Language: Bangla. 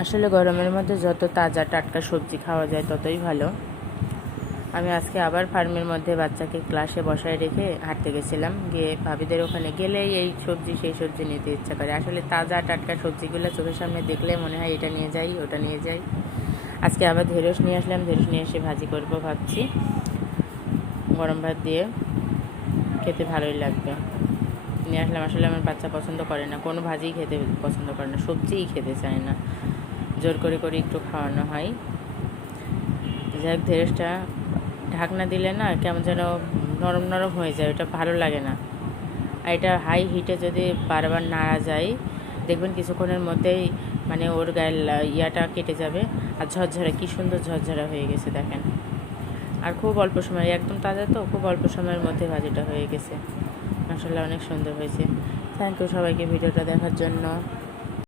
আসলে গরমের মধ্যে যত তাজা টাটকা সবজি খাওয়া যায় ততই ভালো। আমি আজকে আবার ফার্মের মধ্যে বাচ্চাকে ক্লাসে বসায় রেখে হাঁটতে গেছিলাম। গিয়ে ভাবিদের ওখানে গেলেই এই সবজি সেই সবজি নিতে ইচ্ছা করে। আসলে তাজা টাটকা সবজিগুলো চোখের সামনে দেখলে মনে হয় এটা নিয়ে যাই, ওটা নিয়ে যাই। আজকে আবার ঢেঁড়স নিয়ে আসলাম, ঢেঁড়স নিয়ে এসে ভাজি করব ভাবছি। গরম ভাত দিয়ে খেতে ভালোই লাগবে। নিয়ে আসলাম। আসলে আমার বাচ্চা পছন্দ করে না, কোনো ভাজিই খেতে পছন্দ করে না, সবজিই খেতে চায় না। জোর করে করে একটু খাওয়ানো হয়। যাই হোক, ঢেঁড়সটা ঢাকনা দিলে না কেমন যেন নরম নরম হয়ে যায়, ওটা ভালো লাগে না। আর এটা হাই হিটে যদি বারবার নাড়া যায়, দেখবেন কিছুক্ষণের মধ্যেই মানে ওর গায়ের ইয়াটা কেটে যাবে। আর ঝরঝরা, কী সুন্দর ঝরঝরা হয়ে গেছে দেখেন। আর খুব অল্প সময়, একদম তাজা তো, খুব অল্প সময়ের মধ্যে ভাজিটা হয়ে গেছে। মাশাআল্লাহ, অনেক সুন্দর হয়েছে। থ্যাংক ইউ সবাইকে ভিডিওটা দেখার জন্য।